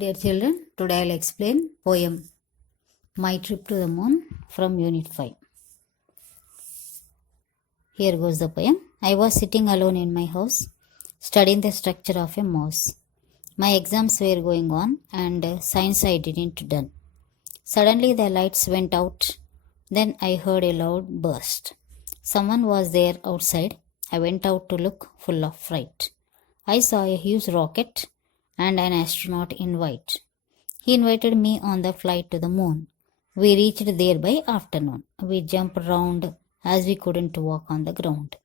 Dear children, today I'll explain poem My Trip to the Moon from Unit 5. Here goes the poem. I was sitting alone in my house, studying the structure of a mouse. My exams were going on and science I didn't done. Suddenly the lights went out. Then I heard a loud burst. Someone was there outside. I went out to look, full of fright. I saw a huge rocket and an astronaut in white. He invited me on the flight to the moon. We reached there by afternoon. We jumped around as we couldn't walk on the ground.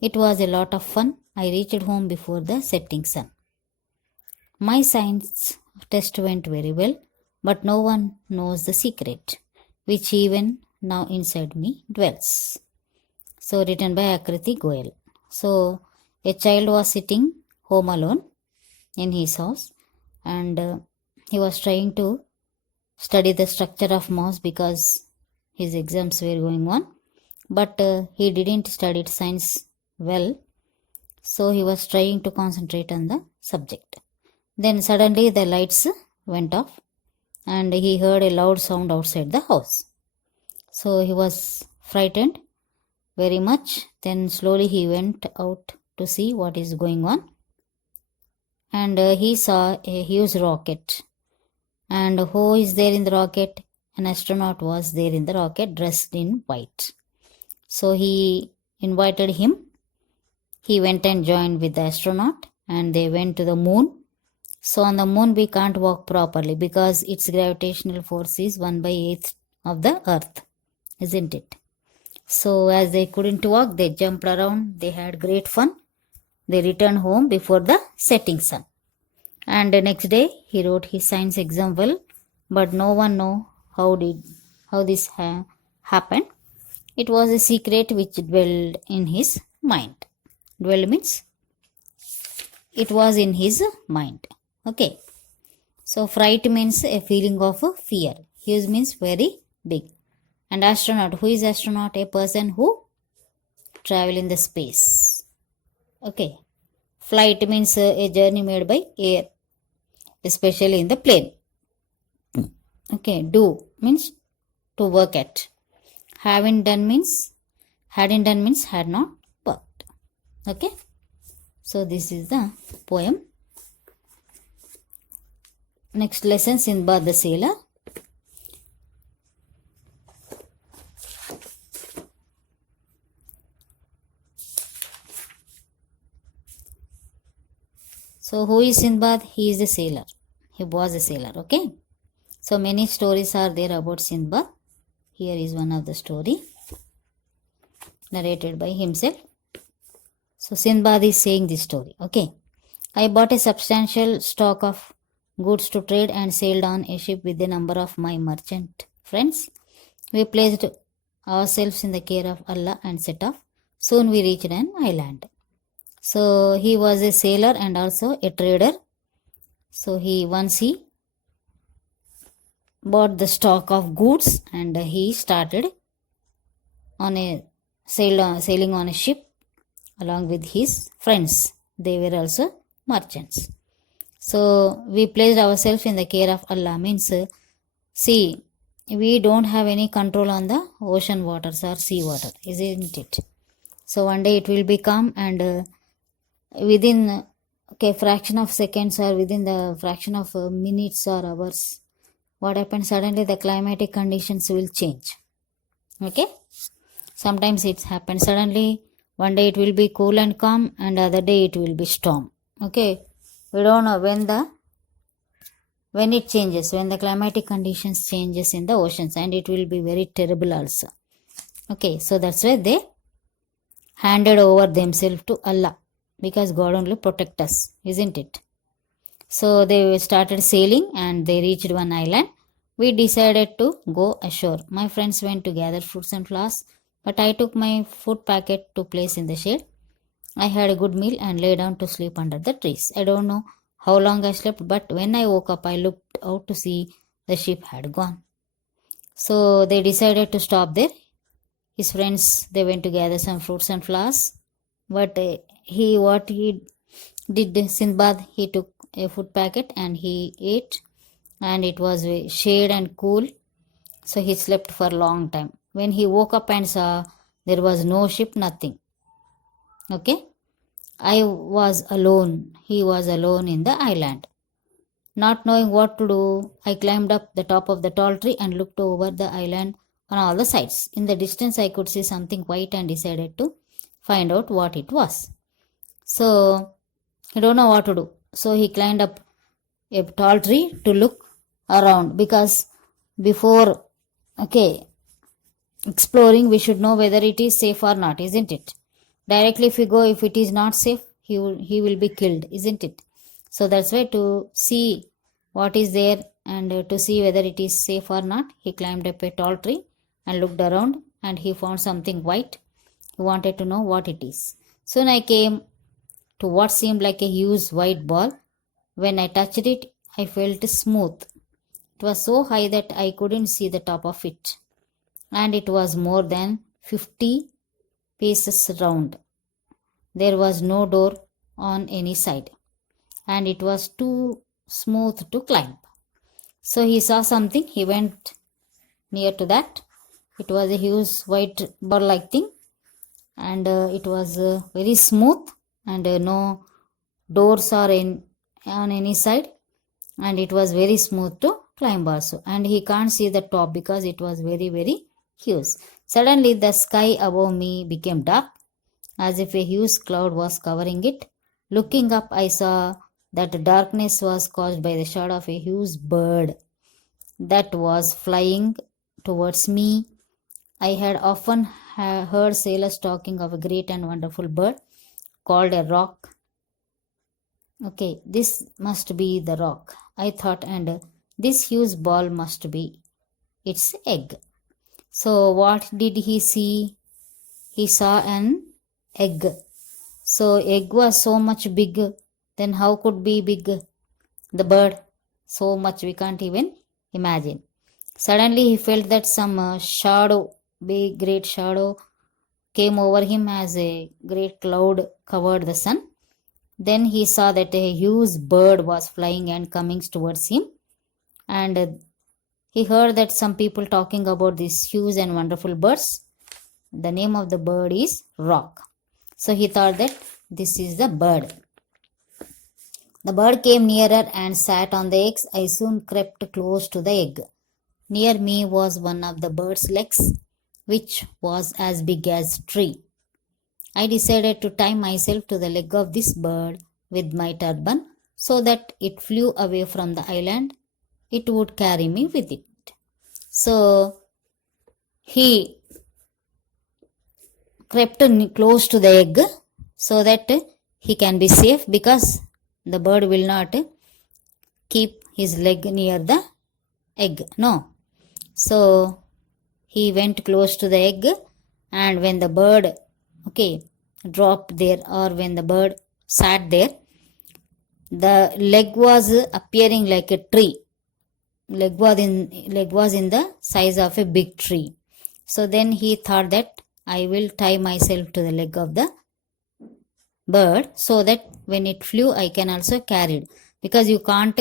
It was a lot of fun. I reached home before the setting sun. My science test went very well, but no one knows the secret, which even now inside me dwells. So, written by Akriti Goyal. So, a child was sitting home alone in his house, and he was trying to study the structure of mouse because his exams were going on, but he didn't study science well, so he was trying to concentrate on the subject. Then suddenly the lights went off and he heard a loud sound outside the house. So he was frightened very much. Then slowly he went out to see what is going on, and he saw a huge rocket. And who is there in the rocket? An astronaut was there in the rocket, dressed in white. So he invited him. He went and joined with the astronaut, and they went to the moon. So on the moon we can't walk properly because its gravitational force is 1/8 of the earth, isn't it? So as they couldn't walk, they jumped around. They had great fun. They returned home before the setting sun. And the next day he wrote his science exam well, but no one know how this happened. It was a secret which dwelled in his mind. Dwell means it was in his mind. Okay. So fright means a feeling of fear. Huge means very big. And astronaut, who is astronaut? A person who travel in the space. Okay. Flight means a journey made by air, especially in the plane. Okay. Do means to work at. Hadn't done means had not worked. Okay. So this is the poem. Next lesson, Sindbad the Sailor. So who is Sindbad? He is a sailor. He was a sailor. Okay. So many stories are there about Sindbad. Here is one of the story narrated by himself. So Sindbad is saying this story. Okay. I bought a substantial stock of goods to trade and sailed on a ship with a number of my merchant friends. We placed ourselves in the care of Allah and set off. Soon we reached an island. So he was a sailor and also a trader. So once he bought the stock of goods and he started on a sailing on a ship along with his friends. They were also merchants. So we placed ourselves in the care of Allah means, see, we don't have any control on the ocean waters or sea water, isn't it? So one day it will be calm, and within fraction of seconds or within the fraction of minutes or hours, what happens, suddenly the climatic conditions will change. Okay. Sometimes it happens suddenly. One day it will be cool and calm, and other day it will be storm. Okay. We don't know when it changes, when the climatic conditions changes in the oceans, and it will be very terrible also. Okay. So that's why they handed over themselves to Allah, because God only protect us, isn't it? So they started sailing and they reached one island. We decided to go ashore. My friends went to gather fruits and flowers, but I took my food packet to place in the shade. I had a good meal and lay down to sleep under the trees. I don't know how long I slept, but when I woke up, I looked out to see the ship had gone. So they decided to stop there. His friends, they went to gather some fruits and flowers, but what he did, Sindbad, he took a food packet and he ate, and it was shade and cool. So he slept for a long time. When he woke up and saw there was no ship, nothing. Okay. I was alone. He was alone in the island. Not knowing what to do, I climbed up the top of the tall tree and looked over the island on all the sides. In the distance, I could see something white and decided to find out what it was. So he don't know what to do. So he climbed up a tall tree to look around, because before exploring, we should know whether it is safe or not, isn't it? Directly if we go, if it is not safe, he will be killed, isn't it? So that's why, to see what is there and to see whether it is safe or not, he climbed up a tall tree and looked around, and he found something white. He wanted to know what it is. Soon I came to what seemed like a huge white ball. When I touched it, I felt smooth. It was so high that I couldn't see the top of it, and it was more than 50 paces round. There was no door on any side, and it was too smooth to climb. So he saw something. He went near to that. It was a huge white ball like thing, and it was very smooth, and no doors are on any side, and it was very smooth to climb also. And he can't see the top because it was very, very huge. Suddenly the sky above me became dark, as if a huge cloud was covering it. Looking up, I saw that the darkness was caused by the shadow of a huge bird that was flying towards me. I had often heard sailors talking of a great and wonderful bird called a roc. Okay, this must be the roc, I thought, and this huge ball must be its egg. So what did he see? He saw an egg. So egg was so much big, then how could be big the bird? So much we can't even imagine. Suddenly he felt that some shadow, big great shadow, came over him as a great cloud covered the sun. Then he saw that a huge bird was flying and coming towards him, and he heard that some people talking about these huge and wonderful birds. The name of the bird is roc. So he thought that this is the bird. The bird came nearer and sat on the eggs. I soon crept close to the egg. Near me was one of the bird's legs, which was as big as a tree. I decided to tie myself to the leg of this bird with my turban, so that it flew away from the island. It would carry me with it. So he crept close to the egg so that he can be safe, because the bird will not keep his leg near the egg. No. So he went close to the egg, and when the bird dropped there, or when the bird sat there, the leg was appearing like a tree. Leg was in the size of a big tree. So then he thought that I will tie myself to the leg of the bird, so that when it flew, I can also carry it, because you can't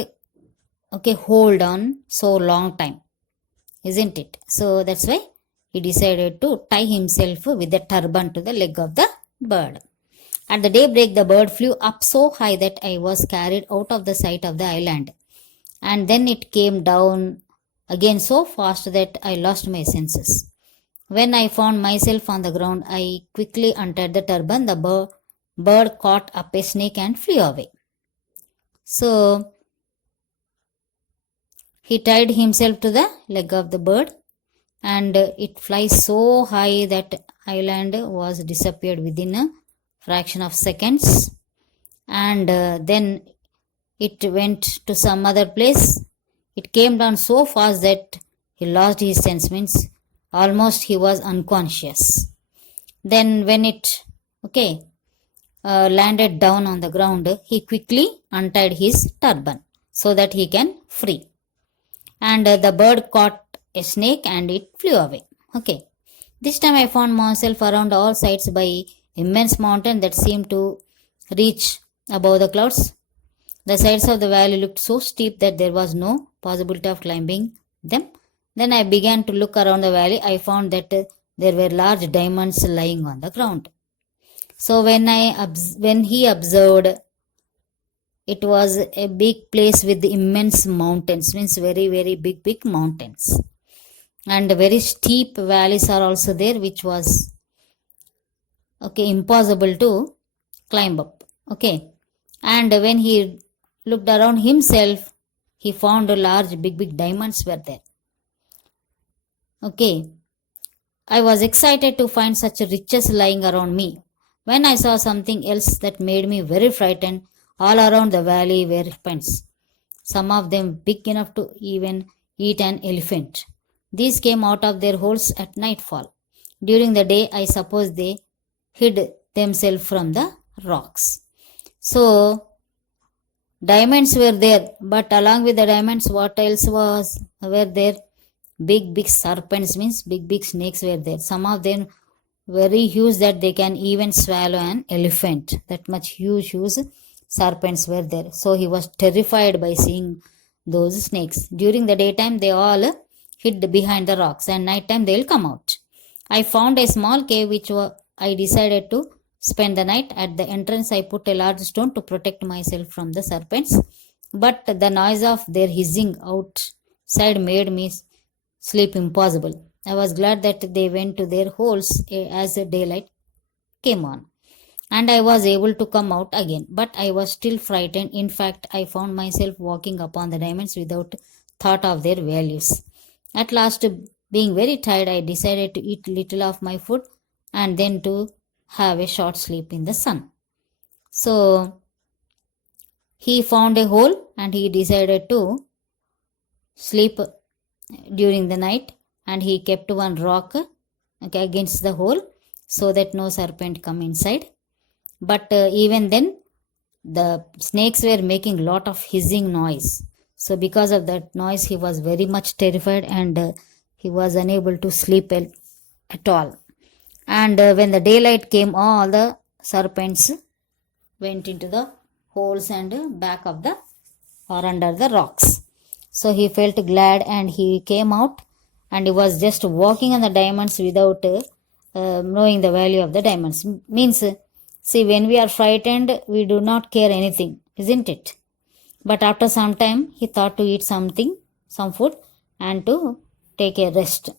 hold on so long time, isn't it? So that's why he decided to tie himself with the turban to the leg of the bird. At the daybreak, the bird flew up so high that I was carried out of the sight of the island, and then it came down again so fast that I lost my senses. When I found myself on the ground, I quickly untied the turban. The bird caught up a snake and flew away. So he tied himself to the leg of the bird, and it flies so high that island was disappeared within a fraction of seconds, and then it went to some other place. It came down so fast that he lost his sense, means almost he was unconscious. Then when it landed down on the ground, he quickly untied his turban so that he can free. And the bird caught a snake and it flew away. This time I found myself around all sides by immense mountain that seemed to reach above the clouds. The sides of the valley looked so steep that there was no possibility of climbing them. Then I began to look around the valley. I found that there were large diamonds lying on the ground. So when he observed, it was a big place with immense mountains, means very, very big mountains. And very steep valleys are also there, which was impossible to climb up. And when he looked around himself, he found a large big diamonds were there. I was excited to find such riches lying around me. When I saw something else that made me very frightened, all around the valley were serpents, some of them big enough to even eat an elephant. These came out of their holes at nightfall. During the day, I suppose they hid themselves from the rocks. So, diamonds were there, but along with the diamonds, what else were there? Big serpents, means big snakes were there. Some of them very huge that they can even swallow an elephant. That much huge serpents were there. So he was terrified by seeing those snakes. During the daytime, they all hid behind the rocks, and nighttime they will come out. I found a small cave which I decided to spend the night. At the entrance, I put a large stone to protect myself from the serpents, but the noise of their hissing outside made me sleep impossible. I was glad that they went to their holes as the daylight came on, and I was able to come out again, but I was still frightened. In fact, I found myself walking upon the diamonds without thought of their values. At last, being very tired, I decided to eat little of my food and then to have a short sleep in the sun. So he found a hole and he decided to sleep during the night, and he kept one rock against the hole so that no serpent come inside. But even then, the snakes were making lot of hissing noise. So because of that noise, he was very much terrified, and he was unable to sleep at all. And when the daylight came, all the serpents went into the holes and back of the or under the rocks. So he felt glad, and he came out, and he was just walking on the diamonds without knowing the value of the diamonds. Means, see, when we are frightened, we do not care anything, isn't it? But after some time, he thought to eat some food, and to take a rest.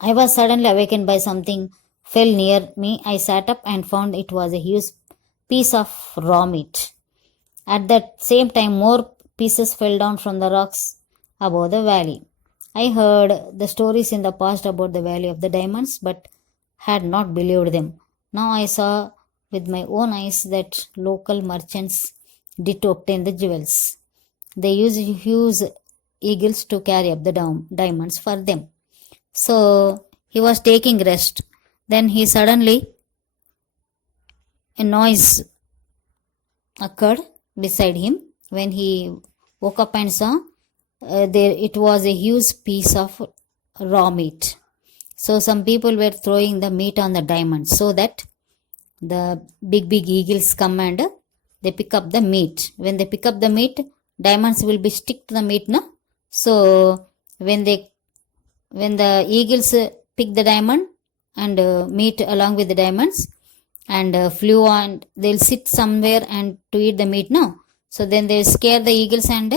I was suddenly awakened by something fell near me. I sat up and found it was a huge piece of raw meat. At that same time, more pieces fell down from the rocks above the valley. I heard the stories in the past about the valley of the diamonds, but had not believed them. Now I saw with my own eyes that local merchants did to obtain the jewels. They used huge eagles to carry up the diamonds for them. So he was taking rest. Then he suddenly, a noise occurred beside him. When he woke up and saw, it was a huge piece of raw meat. So some people were throwing the meat on the diamonds so that the big eagles come and they pick up the meat. When they pick up the meat, diamonds will be stick to the meat, no? So when the eagles pick the diamond and meat along with the diamonds and flew on, they'll sit somewhere and to eat the meat, no? So then they scare the eagles and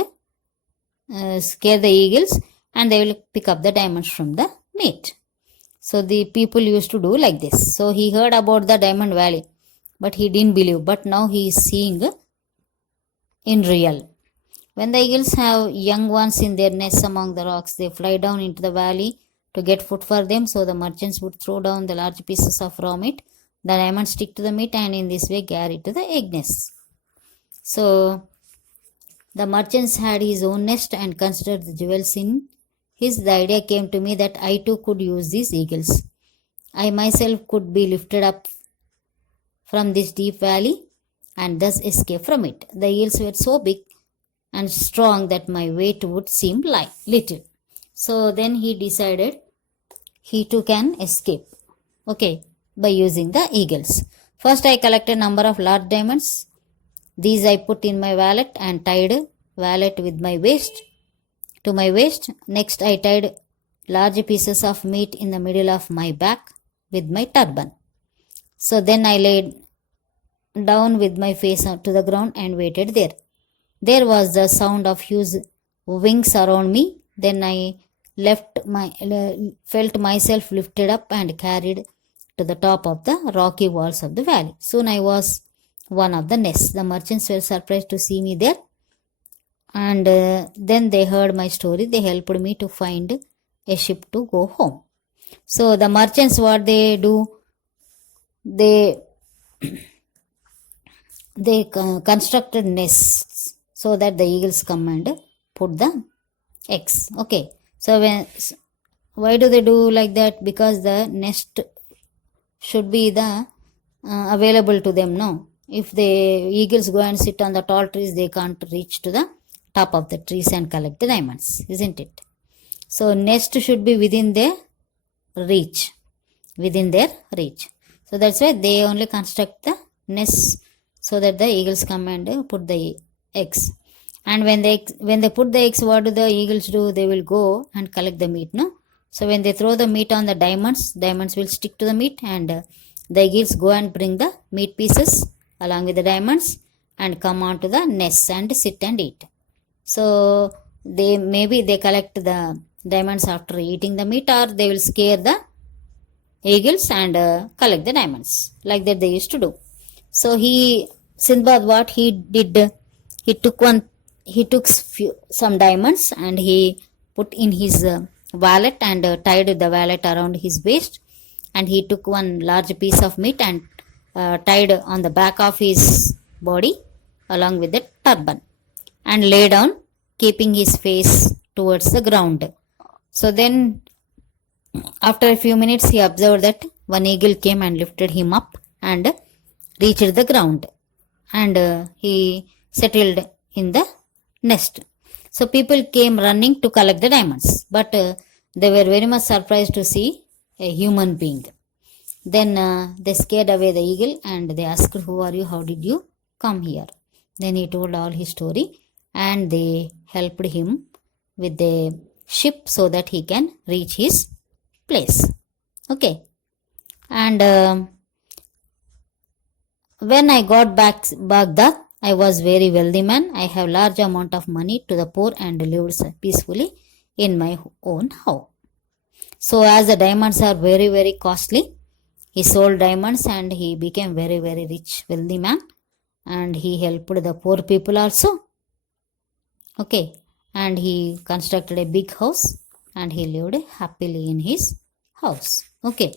they will pick up the diamonds from the meat. So the people used to do like this. So he heard about the Diamond Valley, but he didn't believe. But now he is seeing in real. When the eagles have young ones in their nests among the rocks, they fly down into the valley to get food for them. So the merchants would throw down the large pieces of raw meat. The diamonds stick to the meat, and in this way carry to the egg nest. So the merchants had his own nest and considered the jewels in his. The idea came to me that I too could use these eagles. I myself could be lifted up from this deep valley and thus escape from it. The eagles were so big and strong that my weight would seem little. So then he decided he too can escape, by using the eagles. First I collected a number of large diamonds. These I put in my wallet and tied wallet with my waist to my waist. Next, I tied large pieces of meat in the middle of my back with my turban. So then I laid down with my face to the ground and waited there. There was the sound of huge wings around me. Then I felt myself lifted up and carried to the top of the rocky walls of the valley. Soon I was one of the nests. The merchants were surprised to see me there, and then they heard my story. They helped me to find a ship to go home. So the merchants, what they do, they constructed nests so that the eagles come and put the eggs. Okay, so why do they do like that? Because the nest should be the available to them. No, if the eagles go and sit on the tall trees, they can't reach to the top of the trees and collect the diamonds, isn't it? So nest should be within their reach. So that's why they only construct the nests so that the eagles come and put the eggs. And when they put the eggs, what do the eagles do? They will go and collect the meat. No, so when they throw the meat on the diamonds will stick to the meat, and the eagles go and bring the meat pieces along with the diamonds and come on to the nests and sit and eat. So they collect the diamonds after eating the meat, or they will scare the eagles and collect the diamonds. Like that they used to do. So Sindbad, what he did, he took some diamonds and he put in his wallet and tied the wallet around his waist, and he took one large piece of meat and tied on the back of his body along with the turban, and lay down, keeping his face towards the ground. So then after a few minutes he observed that one eagle came and lifted him up and reached the ground, and he settled in the nest. So people came running to collect the diamonds, but they were very much surprised to see a human being. Then they scared away the eagle and they asked, "Who are you? How did you come here?" Then he told all his story, and they helped him with the ship so that he can reach his place. Okay, and when I got back Baghdad, I was very wealthy man. I have large amount of money to the poor and lived peacefully in my own house. So as the diamonds are very, very costly, he sold diamonds and he became very, very rich, wealthy man. And he helped the poor people also. Okay, and he constructed a big house and he lived happily in his house. Okay,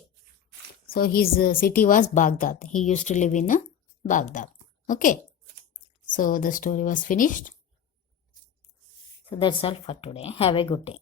so his city was Baghdad. He used to live in Baghdad. Okay, so the story was finished. So that's all for today. Have a good day.